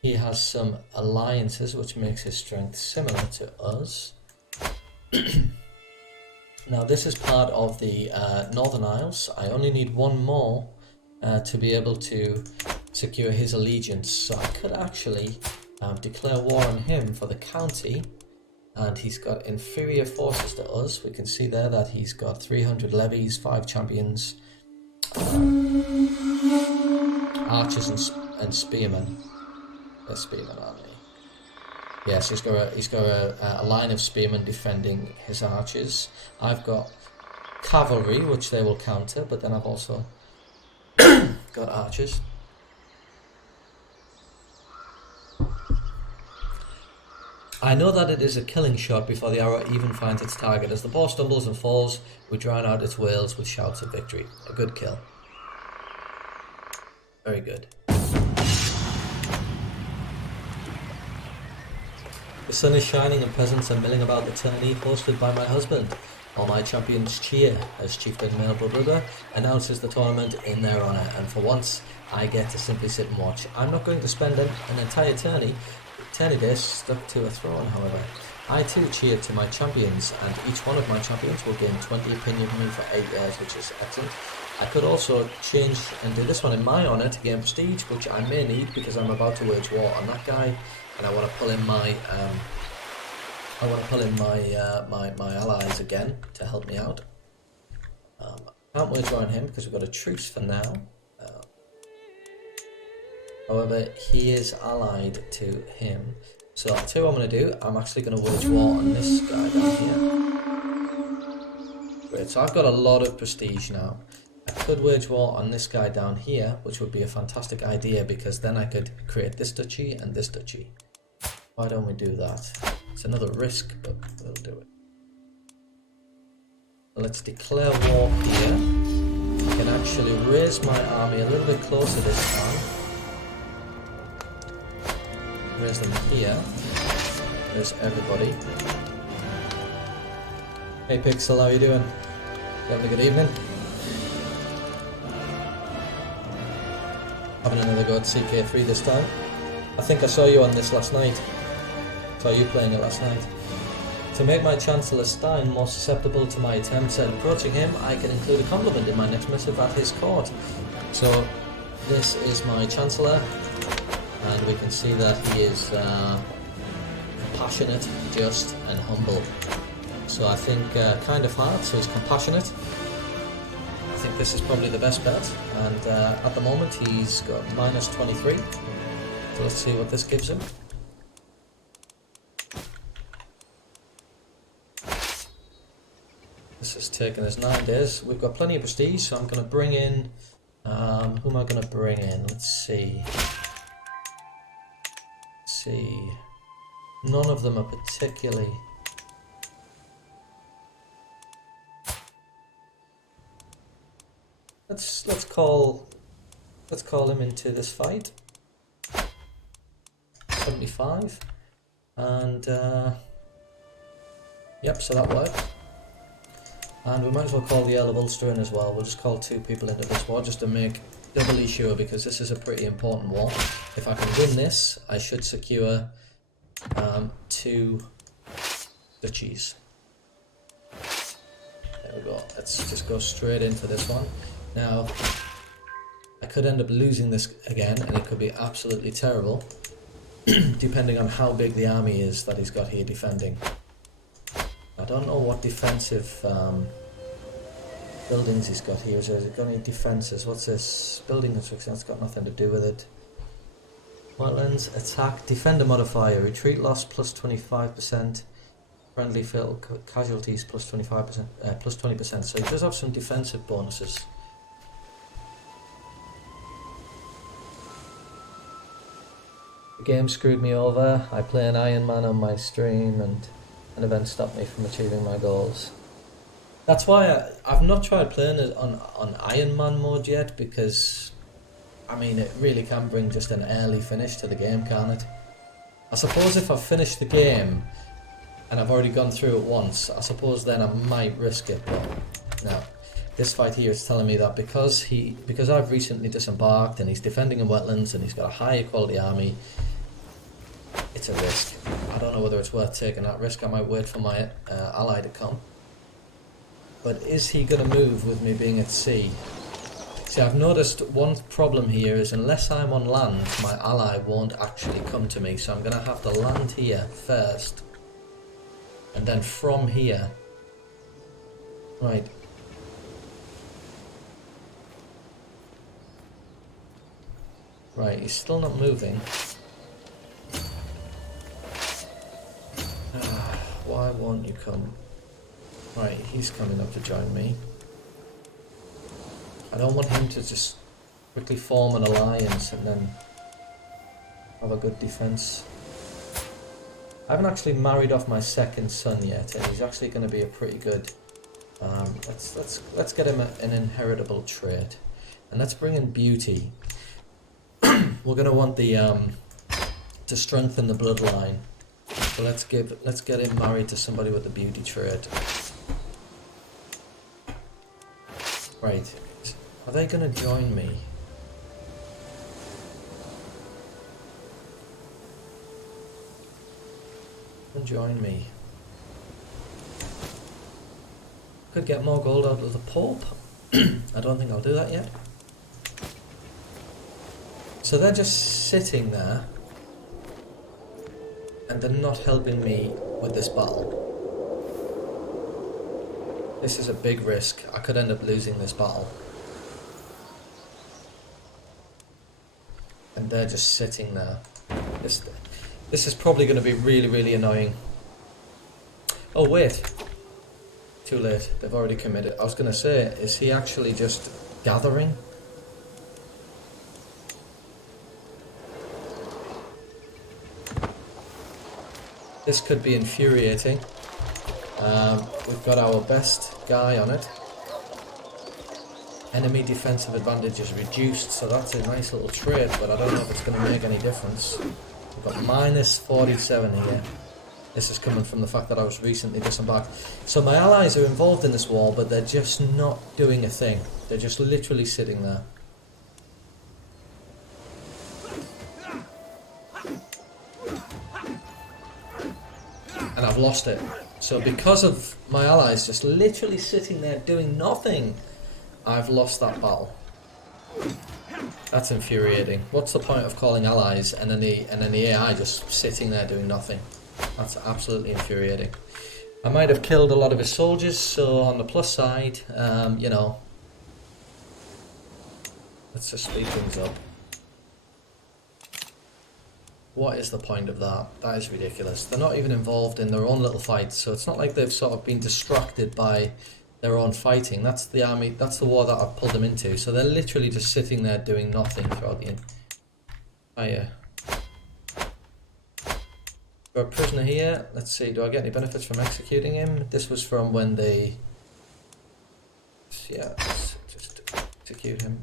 He has some alliances, which makes his strength similar to us. Now this is part of the Northern Isles. I only need one more to be able to secure his allegiance. So I could actually declare war on him for the county. And he's got inferior forces to us. We can see there that he's got 300 levies, 5 champions, archers and spearmen. They're spearmen, aren't they? Yes, he's got a line of spearmen defending his archers. I've got cavalry, which they will counter, but then I've also got archers. I know that it is a killing shot before the arrow even finds its target. As the boar stumbles and falls, we drown out its wails with shouts of victory. A good kill. Very good. The sun is shining and peasants are milling about the tourney hosted by my husband. All my champions cheer as Chieftain Mailbrother announces the tournament in their honour, and for once I get to simply sit and watch. I'm not going to spend an entire tourney day stuck to a throne, however. I too cheer to my champions, and each one of my champions will gain 20 opinion from me for 8 years, which is excellent. I could also change and do this one in my honour to gain prestige, which I may need because I'm about to wage war on that guy, and I want to pull in my my allies again to help me out. I can't wage war on him because we've got a truce for now. However, he is allied to him. So I'll tell you what I'm going to do. I'm actually going to wage war on this guy down here. Great, so I've got a lot of prestige now. I could wage war on this guy down here, which would be a fantastic idea because then I could create this duchy and this duchy. Why don't we do that? It's another risk, but we'll do it. Let's declare war here. I can actually raise my army a little bit closer this time. Raise them here. There's everybody. Hey Pixel, how you doing? You having a good evening? Having another go at CK3 this time. I think I saw you on this last night. Saw you playing it last night. To make my Chancellor Stein more susceptible to my attempts at approaching him, I can include a compliment in my next missive at his court. So, this is my Chancellor, and we can see that he is compassionate, just, and humble. So I think kind of hard, so he's compassionate. I think this is probably the best bet, and at the moment he's got minus 23. So let's see what this gives him. This has taken us 9 days. We've got plenty of prestige, so I'm going to bring in... who am I going to bring in? Let's see. None of them are particularly... Let's call him into this fight. 75. And yep, so that worked. And we might as well call the Earl of Ulster in as well. We'll just call 2 people into this war just to make doubly sure, because this is a pretty important war. If I can win this, I should secure 2 duchies. There we go. Let's just go straight into this one. Now, I could end up losing this again, and it could be absolutely terrible, depending on how big the army is that he's got here defending. I don't know what defensive buildings he's got here. So has it got any defences? What's this? Building construction, that's got nothing to do with it. Wetlands, attack, defender modifier, retreat loss plus 25%, friendly fatal casualties plus 25%, plus 20%. So he does have some defensive bonuses. The game screwed me over. I play an Iron Man on my stream and an event stopped me from achieving my goals. That's why I've not tried playing it on Iron Man mode yet, because I mean it really can bring just an early finish to the game, can't it? I suppose if I've finished the game and I've already gone through it once, I suppose then I might risk it, but no. This fight here is telling me that because I've recently disembarked and he's defending in wetlands and he's got a higher quality army, it's a risk. I don't know whether it's worth taking that risk. I might wait for my ally to come. But is he going to move with me being at sea? See, I've noticed one problem here is unless I'm on land, my ally won't actually come to me. So I'm going to have to land here first. And then from here... Right. Right, he's still not moving. Why won't you come? Right, he's coming up to join me. I don't want him to just quickly form an alliance and then have a good defense. I haven't actually married off my second son yet, and he's actually going to be a pretty good. Let's get him an inheritable trait, and let's bring in beauty. We're going to want the to strengthen the bloodline. So let's get him married to somebody with the beauty trait. Right. Are they going to join me? Come join me. Could get more gold out of the Pope. I don't think I'll do that yet. So they're just sitting there. And they're not helping me with this battle. This is a big risk. I could end up losing this battle. And they're just sitting there. This is probably going to be really, really annoying. Oh wait. Too late. They've already committed. I was going to say, is he actually just gathering? This could be infuriating. We've got our best guy on it. Enemy defensive advantage is reduced, so that's a nice little trait, but I don't know if it's going to make any difference. We've got minus 47 here. This is coming from the fact that I was recently disembarked. So my allies are involved in this war, but they're just not doing a thing. They're just literally sitting there. lost it. So because of my allies just literally sitting there doing nothing, I've lost that battle. That's infuriating. What's the point of calling allies and then the AI just sitting there doing nothing? That's absolutely infuriating. I might have killed a lot of his soldiers, so on the plus side, you know, let's just speed things up. What is the point of that? That is ridiculous. They're not even involved in their own little fights, so it's not like they've sort of been distracted by their own fighting. That's the army, that's the war that I've pulled them into. So they're literally just sitting there doing nothing throughout the entire. Got a prisoner here. Let's see, do I get any benefits from executing him? This was from when they... Yeah, let's just execute him.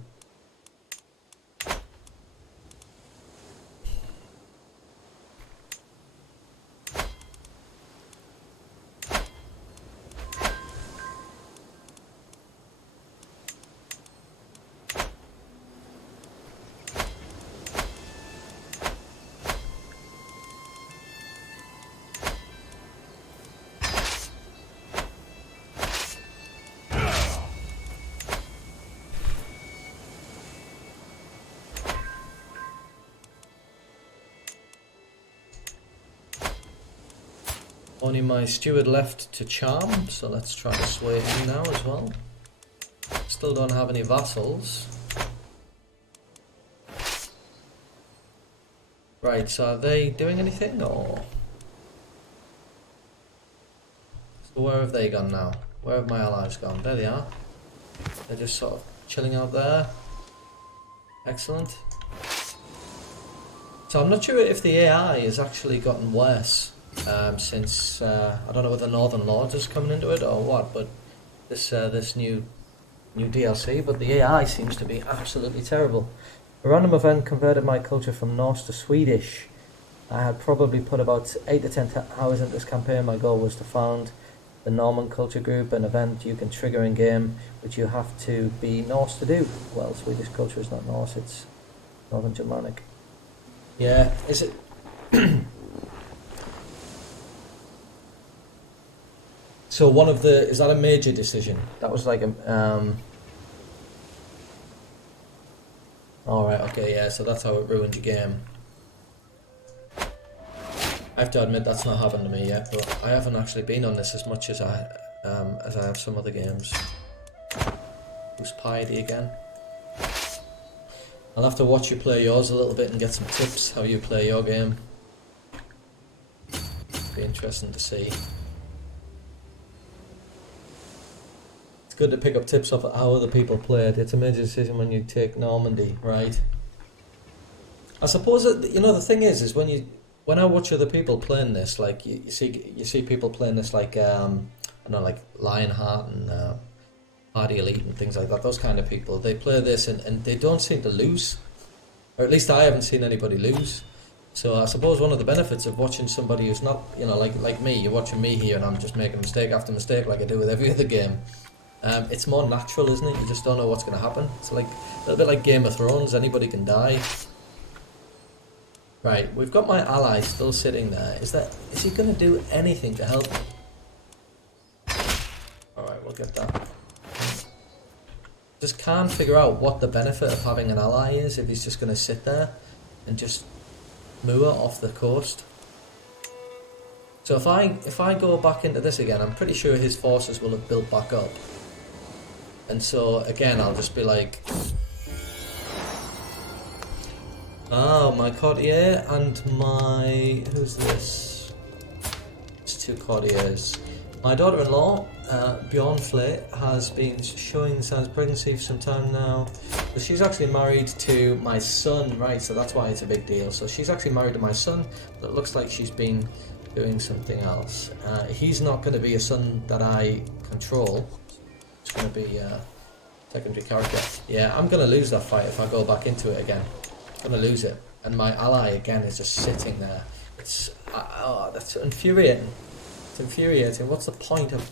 Only my steward left to charm, so let's try to sway him now as well. Still don't have any vassals. Right, so are they doing anything or? So where have they gone now? Where have my allies gone? There they are. They're just sort of chilling out there. Excellent. So I'm not sure if the AI has actually gotten worse. Since I don't know whether Northern Lords is coming into it or what, but this new DLC, but the AI seems to be absolutely terrible. A random event converted my culture from Norse to Swedish. I had probably put about 8 to 10 hours into this campaign. My goal was to found the Norman culture group, an event you can trigger in game, which you have to be Norse to do. Well, Swedish culture is not Norse; it's Northern Germanic. Yeah, is it? So one of the, is that a major decision? That was like a, alright, okay, yeah, so that's how it ruined your game. I have to admit that's not happened to me yet, but I haven't actually been on this as much as I have some other games. Who's Piety again? I'll have to watch you play yours a little bit and get some tips how you play your game. Be interesting to see. Good to pick up tips off how other people play it. It's a major decision when you take Normandy, right? I suppose that, you know, the thing is when I watch other people playing this, like you see people playing this like I don't know, like Lionheart and Party Elite and things like that. Those kind of people, they play this and they don't seem to lose, or at least I haven't seen anybody lose. So I suppose one of the benefits of watching somebody who's not, you know, like me, you're watching me here and I'm just making mistake after mistake like I do with every other game. It's more natural, isn't it? You just don't know what's going to happen. It's like a little bit like Game of Thrones. Anybody can die. Right, we've got my ally still sitting there. Is he going to do anything to help me? Alright, we'll get that. Just can't figure out what the benefit of having an ally is if he's just going to sit there and just moor off the coast. So if I go back into this again, I'm pretty sure his forces will have built back up. And so again, I'll just be like, oh, my courtier and my, who's this? It's 2 courtiers. My daughter-in-law, Bjornfle, has been showing signs of pregnancy for some time now. But she's actually married to my son, right? So that's why it's a big deal. So she's actually married to my son, but it looks like she's been doing something else. He's not going to be a son that I control. It's going to be a secondary character. Yeah, I'm going to lose that fight if I go back into it again. I'm going to lose it. And my ally again is just sitting there. It's that's infuriating. It's infuriating. What's the point of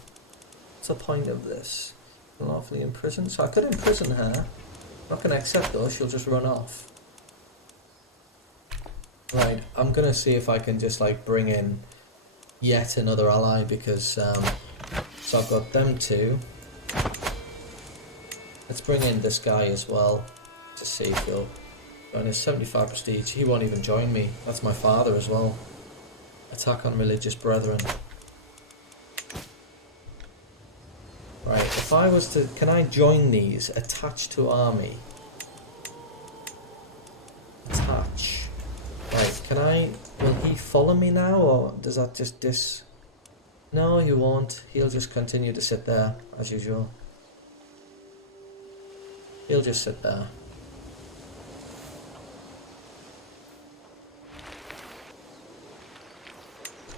this? Lawfully imprisoned. So I could imprison her. I'm not going to accept though. She'll just run off. Right. I'm going to see if I can just like bring in yet another ally because so I've got them two. Let's bring in this guy as well to see if he'll join his 75 prestige. He won't even join me. That's my father as well. Attack on religious brethren. Right, if I was to... Can I join these? Attach to army. Attach. Right, can I... Will he follow me now, or does that just No, he won't. He'll just continue to sit there, as usual. He'll just sit there.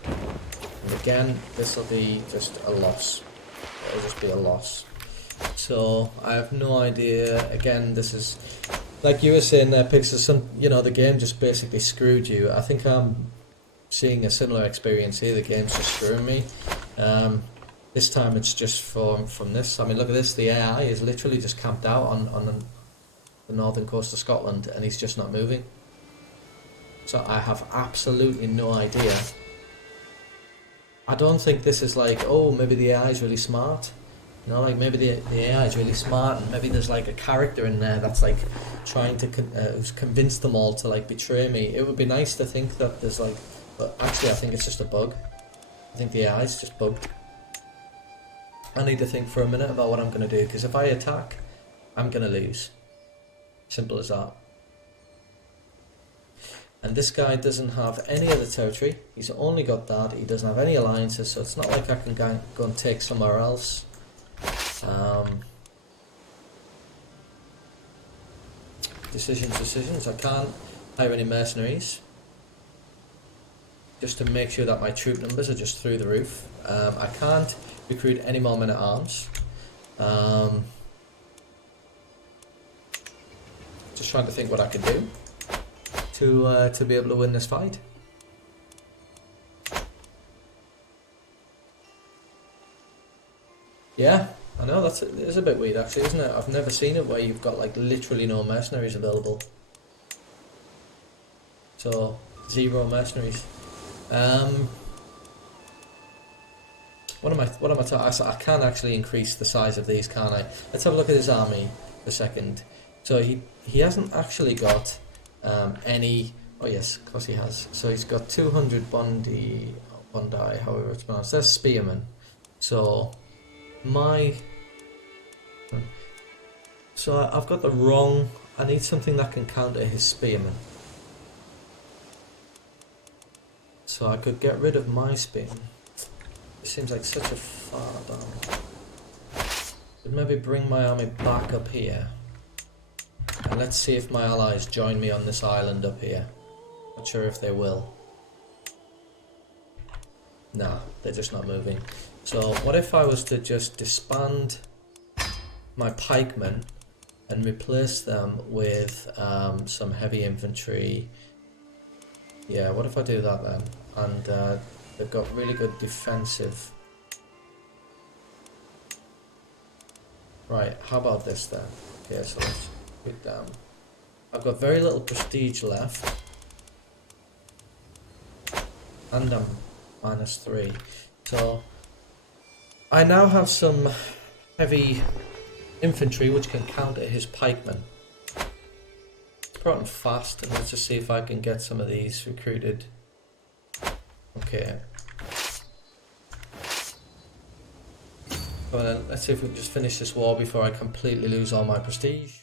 And again, this will be just a loss. It'll just be a loss. So, I have no idea. Again, this is... Like you were saying there, Pixel, the game just basically screwed you. I think I'm seeing a similar experience here. The game's just screwing me. This time it's just from this. I mean, look at this. The AI is literally just camped out on the northern coast of Scotland, and he's just not moving. So I have absolutely no idea. I don't think this is like, oh, maybe the AI is really smart. You know, like maybe the AI is really smart, and maybe there's like a character in there that's like trying to who's convinced them all to like betray me. It would be nice to think that there's like, but actually I think it's just a bug. I think the AI is just bugged. I need to think for a minute about what I'm going to do, because if I attack, I'm going to lose. Simple as that. And this guy doesn't have any other territory. He's only got that. He doesn't have any alliances, so it's not like I can go and take somewhere else. Decisions. I can't hire any mercenaries, just to make sure that my troop numbers are just through the roof. I can't recruit any more men at arms. Just trying to think what I can do to be able to win this fight. Yeah, I know it is a bit weird actually, isn't it? I've never seen it where you've got like literally no mercenaries available. So 0 mercenaries. What am I talking? I can actually increase the size of these, can't I? Let's have a look at his army for a second. So he hasn't actually got any. Oh yes, of course he has. So he's got 200 Bondi, however it's pronounced. That's spearmen. So I've got the wrong. I need something that can counter his spearmen. So I could get rid of my spearmen. It seems like such a far down. But maybe bring my army back up here. And let's see if my allies join me on this island up here. Not sure if they will. Nah, they're just not moving. So what if I was to just disband my pikemen and replace them with some heavy infantry? Yeah, what if I do that then? And they've got really good defensive. Right, how about this then? Okay, so let's put it down. I've got very little prestige left. And I'm -3. So I now have some heavy infantry which can counter his pikemen. Let's put on fast and let's just see if I can get some of these recruited. Okay. Well then, let's see if we can just finish this war before I completely lose all my prestige.